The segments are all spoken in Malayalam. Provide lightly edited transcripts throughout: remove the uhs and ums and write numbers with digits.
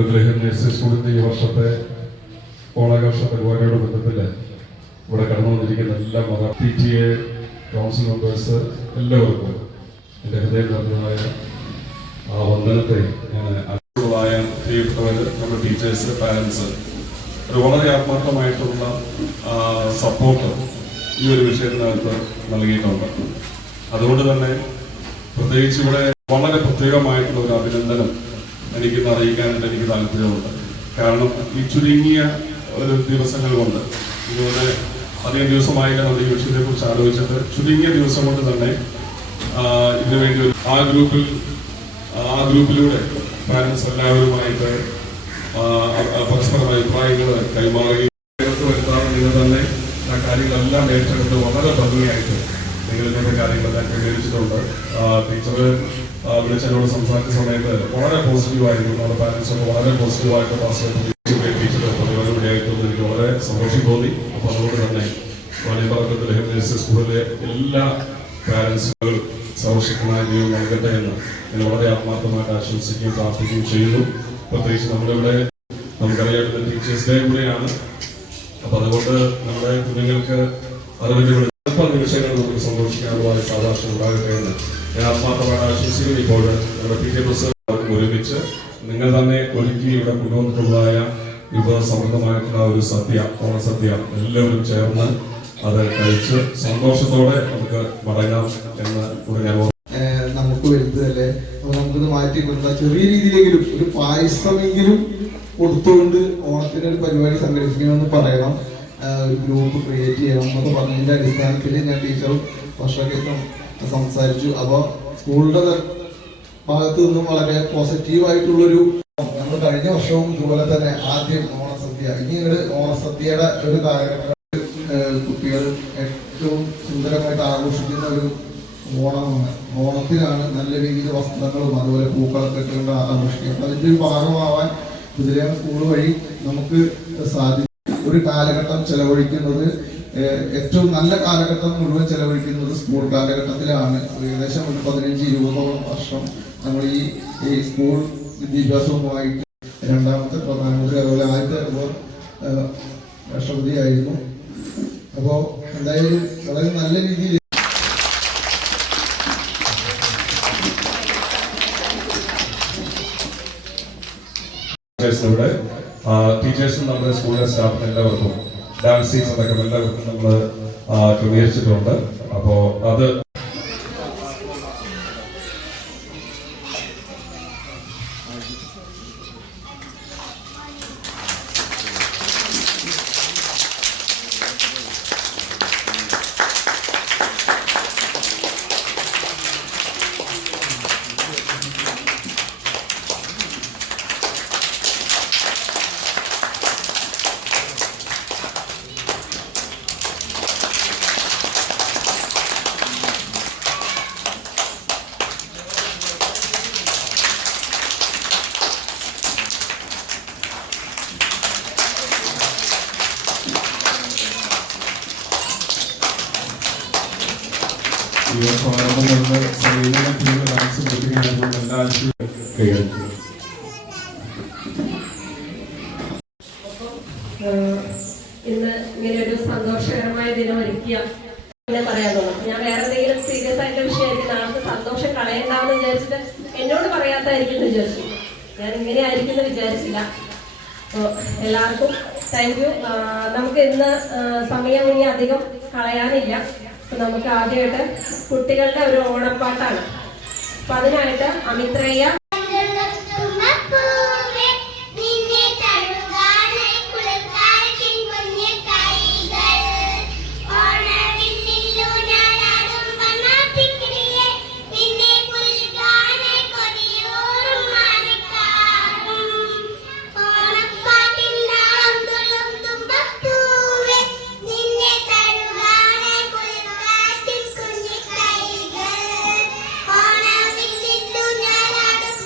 സ്കൂളിൻ്റെ ഈ വർഷത്തെ ഓണാഘോഷ പരിപാടിയോട് ബന്ധത്തിൽ ഇവിടെ കടന്നു വന്നിരിക്കുന്ന എല്ലാ PTA കൗൺസിൽ മെമ്പേഴ്സ് എല്ലാവർക്കും എൻ്റെ ഹൃദയം നിറഞ്ഞതായ ആ വന്ദനത്തെ ഞാൻ അനുഭവമായ പ്രിയപ്പെട്ടവർ, നമ്മുടെ ടീച്ചേഴ്സ്, പാരൻസ് ഒരു വളരെ ആത്മാർത്ഥമായിട്ടുള്ള സപ്പോർട്ട് ഈ ഒരു വിഷയത്തിനകത്ത് നൽകിയിട്ടുണ്ട്. അതുകൊണ്ട് തന്നെ പ്രത്യേകിച്ച് ഇവിടെ വളരെ പ്രത്യേകമായിട്ടുള്ള ഒരു അഭിനന്ദനം എനിക്കിന്ന് അറിയിക്കാനായിട്ട് എനിക്ക് താല്പര്യമുണ്ട്. കാരണം ഈ ചുരുങ്ങിയ ഒരു ദിവസങ്ങൾ കൊണ്ട് ഇതുപോലെ അധികം ദിവസമായില്ല നമ്മൾ ഈ വിഷയത്തെ കുറിച്ച് ആലോചിച്ചിട്ട് ചുരുങ്ങിയ ദിവസം കൊണ്ട് തന്നെ ഇതിനു വേണ്ടി ആ ഗ്രൂപ്പിലൂടെ പാരൻസ് എല്ലാവരുമായിട്ട് പരസ്പര അഭിപ്രായങ്ങൾ കൈമാറി വരുത്താമെന്ന് തന്നെ ആ കാര്യങ്ങളെല്ലാം ഏറ്റെടുത്ത് വളരെ ഭംഗിയായിട്ട് നിങ്ങളിലൊക്കെ കാര്യങ്ങളെല്ലാം ക്രമീകരിച്ചിട്ടുണ്ട്. ടീച്ചർ വിളിച്ചതിനോട് സംസാരിച്ച സമയത്ത് വളരെ പോസിറ്റീവായിരുന്നു. നമ്മുടെ പാരൻസൊക്കെ വളരെ പോസിറ്റീവായിട്ട് ടീച്ചർ പ്രതിഫലമായിട്ടുള്ളത് എനിക്ക് വളരെ സന്തോഷം തോന്നി. അപ്പോൾ അതുകൊണ്ട് തന്നെ വാണിയമ്പലത്തിലെ സ്കൂളിലെ എല്ലാ പാരൻസുകളും സർവശക്തമായ ദൈവം നൽകട്ടെ എന്ന് ഞാൻ വളരെ ആത്മാർത്ഥമായിട്ട് ആശംസിക്കുകയും പ്രാർത്ഥിക്കുകയും ചെയ്യുന്നു. പ്രത്യേകിച്ച് നമ്മളിവിടെ നമുക്കറിയാവുന്ന ടീച്ചേഴ്സ് ഡേ കൂടെയാണ്. അപ്പൊ അതുകൊണ്ട് നമ്മുടെ കുഞ്ഞുങ്ങൾക്ക് അറിവിന്റെ നിമിഷങ്ങൾ നമുക്ക് സന്തോഷിക്കാനുള്ള സാവകാശം ഉണ്ടാകട്ടെ എന്ന് ഞാൻ ആത്മാർത്ഥമായിട്ട് ആശംസിക്കുന്നു. ഇപ്പോൾ നമ്മുടെ PTA പ്രസിഡന്റ് ഒരുമിച്ച് നിങ്ങൾ തന്നെ ഒരുക്കി ഇവിടെ കൊണ്ടുവന്നിട്ടുള്ളതായ വിഭവസമൃദ്ധമായിട്ടുള്ള ഒരു സദ്യ, ഓണസദ്യ എല്ലാവരും ചേർന്ന് അത് കഴിച്ച് സന്തോഷത്തോടെ നമുക്ക് മടങ്ങാം എന്ന് കൂടെ ഞാൻ നമുക്ക് വലുതല്ലേ, അപ്പൊ നമുക്കിത് മാറ്റിക്കൊടുത്ത ചെറിയ രീതിയിലെങ്കിലും ഒരു പായസമെങ്കിലും കൊടുത്തുകൊണ്ട് ഓണത്തിന് ഒരു പരിപാടി സംഘടിപ്പിക്കണമെന്ന് പറയണം, ഒരു ഗ്രൂപ്പ് ക്രിയേറ്റ് ചെയ്യണം എന്നൊക്കെ പറഞ്ഞതിന്റെ അടിസ്ഥാനത്തിൽ ഞാൻ ടീച്ചറും വർഷമൊക്കെ സംസാരിച്ചു. അപ്പോൾ സ്കൂളിന്റെ ഭാഗത്തു നിന്നും വളരെ പോസിറ്റീവായിട്ടുള്ളൊരു നമ്മൾ കഴിഞ്ഞ വർഷവും ഇതുപോലെ തന്നെ ആദ്യം ഓണസദ്യ, ഇനി ഓണസദ്യയുടെ ഒരു കാലഘട്ടം കുട്ടികൾ ഏറ്റവും സുന്ദരമായിട്ട് ആഘോഷിക്കുന്ന ഒരു ഓണമാണ്. ഓണത്തിനാണ് നല്ല രീതിയിൽ വസ്ത്രങ്ങളും അതുപോലെ പൂക്കളൊക്കെ ഇട്ടുകൊണ്ട് ആഘോഷിക്കുക. അപ്പം അതിൻ്റെ ഒരു ഭാഗമാവാൻ കുതിരയാൻ സ്കൂൾ വഴി നമുക്ക് സാധിക്കും. ഒരു കാലഘട്ടം ചെലവഴിക്കുന്നത്, ഏറ്റവും നല്ല കാലഘട്ടം മുഴുവൻ ചെലവഴിക്കുന്നത് സ്കൂൾ കാലഘട്ടത്തിലാണ്. ഏകദേശം ഒരു 15-20 വർഷം നമ്മൾ ഈ സ്കൂൾ വിദ്യാഭ്യാസവുമായിട്ട് രണ്ടാമത്തെ പ്രധാനമന്ത്രി അതുപോലെ ആദ്യത്തെ രാഷ്ട്രപതിയായിരുന്നു. അപ്പോൾ എന്തായാലും വളരെ നല്ല രീതിയിൽ ഇവിടെ ടീച്ചേഴ്സും നമ്മുടെ സ്കൂളിലെ സ്റ്റാഫിന് എല്ലാവർക്കും ഡാൻസ് ടീച്ചർ അടക്കം എല്ലാവർക്കും നമ്മൾ ക്രമീകരിച്ചിട്ടുണ്ട്. അപ്പോൾ അത് ഇന്ന് ഇങ്ങനെ ഒരു സന്തോഷകരമായ ദിനം ഒരുക്കിയ പറയാൻ തോന്നുന്നു. ഞാൻ വേറെ എന്തെങ്കിലും സീരിയസ് ആയിട്ട് വിഷയമായിരിക്കും ആൾക്ക് സന്തോഷം കളയണ്ടെന്ന് വിചാരിച്ചിട്ട് എന്നോട് പറയാത്തായിരിക്കും വിചാരിച്ചു. ഞാൻ ഇങ്ങനെ ആയിരിക്കും എന്ന് വിചാരിച്ചില്ല. അപ്പോൾ എല്ലാവർക്കും താങ്ക് യു. നമുക്ക് ഇന്ന് സമയം ഇനി അധികം കളയാനില്ല. നമുക്ക് ആദ്യമായിട്ട് കുട്ടികളുടെ ഒരു ഓണപ്പാട്ടാണ്. അപ്പൊ അതിനായിട്ട് അമിത്രയ്യ ഓണവില്ലില്ലു ഞാനാടും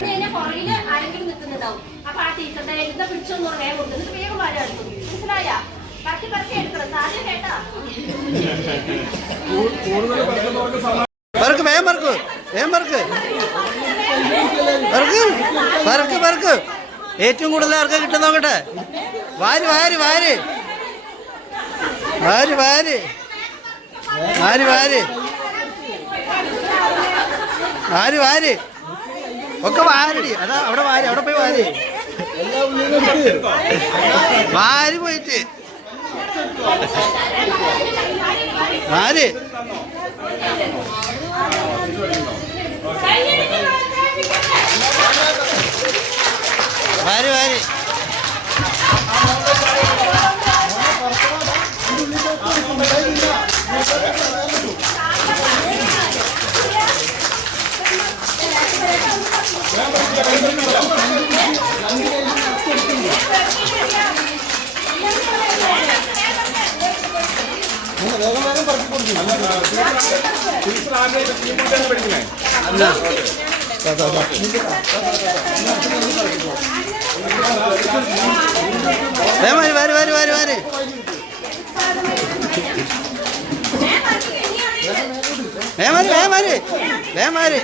പുറകില് ആരെങ്കിലും നിൽക്കുന്നുണ്ടാവും. അപ്പൊ ആ ടീച്ചറുടെ എന്താ പിടിച്ചോന്ന് പറയാൻ കൊടുക്കുന്നത് വേഗം വാരാ എടുക്കും. മനസ്സിലായ? പറക്കി പറക്കി എടുക്കണം. സാധ്യത കേട്ടാ പറക്ക് വേഗം പറക്ക് വേഗം പറക്ക് പറക്ക് പറക്ക് പറക്ക്. ഏറ്റവും കൂടുതൽ ആർക്കാ കിട്ടുന്ന നോക്കട്ടെ. വാരി വാരി വാരി വാരി വാരി വാരി വാരി വാരി വാരി ഒക്കെ വാരടി. അതാ അവിടെ വാരി, അവിടെ പോയി വാരി വാരി പോയിട്ട് വാരി വാരി വാരി. വാരി വാരി വാരി വാരി വാരി വേമാരി വേമാരി വേമാരി.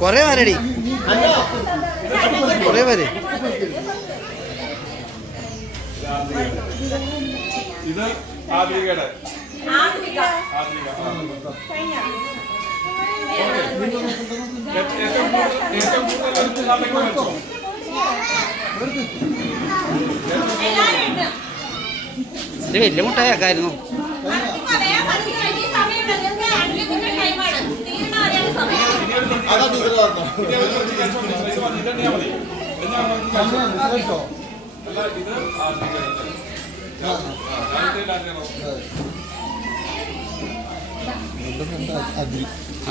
കൊറേ വാരടി, കൊറേ വാരി. ഇത് ആദ്രികയുടെ ഇത് വലിയ മുട്ടായാക്കായിരുന്നു.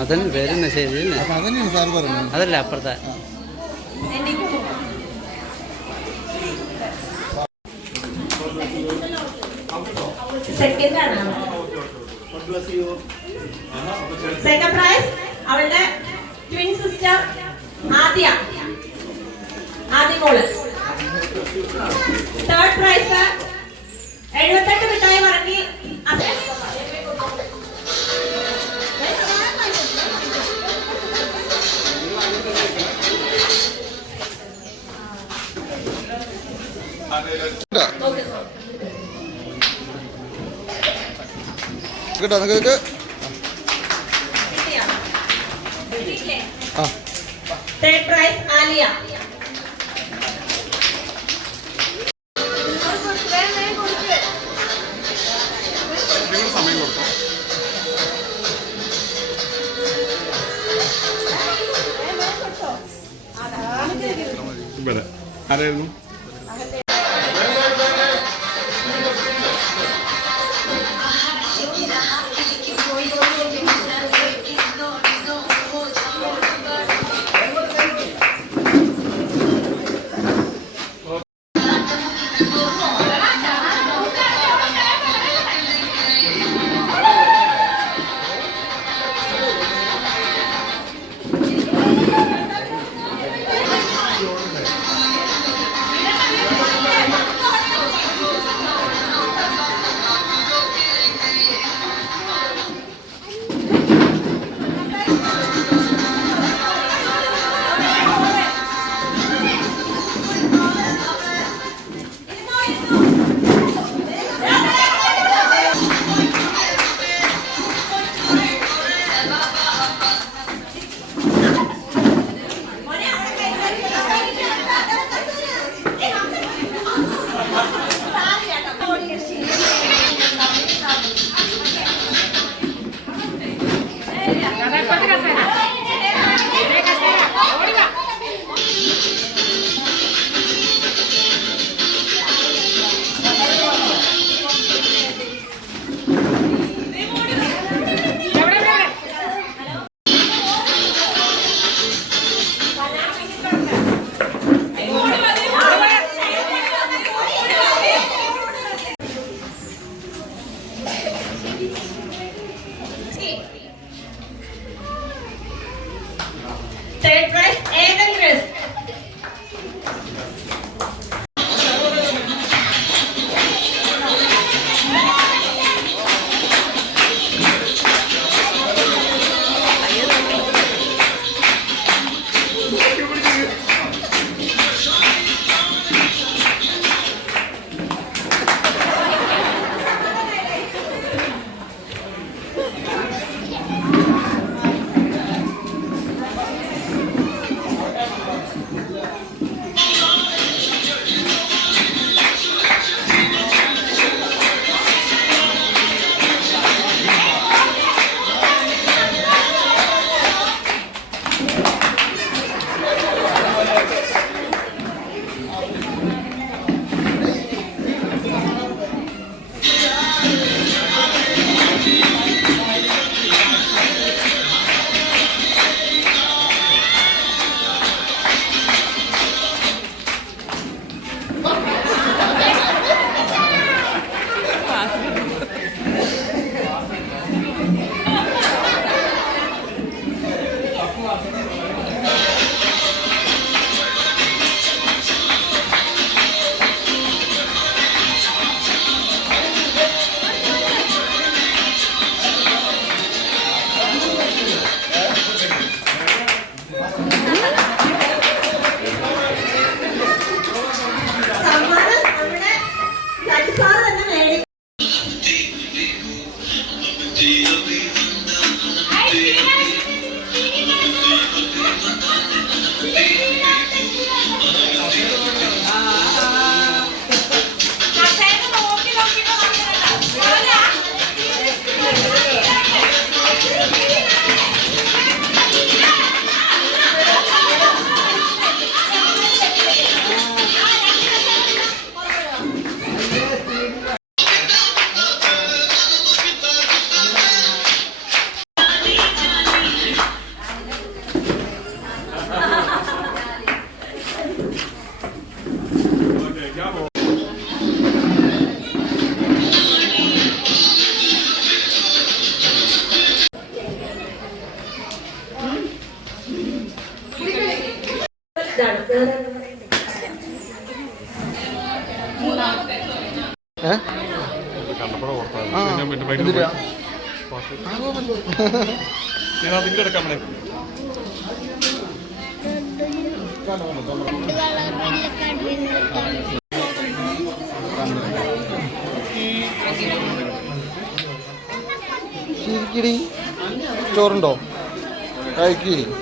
അതന്നെ പേരെന്നെ ശരി. അതല്ല അപ്പുറത്തെ സെക്കൻഡ് പ്രൈസ് അവളുടെ ട്വിൻ സിസ്റ്റർ ആദ്യ മോള്. തേർഡ് പ്രൈസ് 78 മിഠായി വാങ്ങി കേട്ടോ നിങ്ങൾക്ക്. Third prize Aliya. സമയം കൊടുത്തു. ഇവിടെ ആരായിരുന്നു? Third prize, Eden Chris. ഞാൻ അതിൻ്റെ എടുക്കാൻ ശരിക്കടി ചോറുണ്ടോ കഴിക്കി കഴിക്കും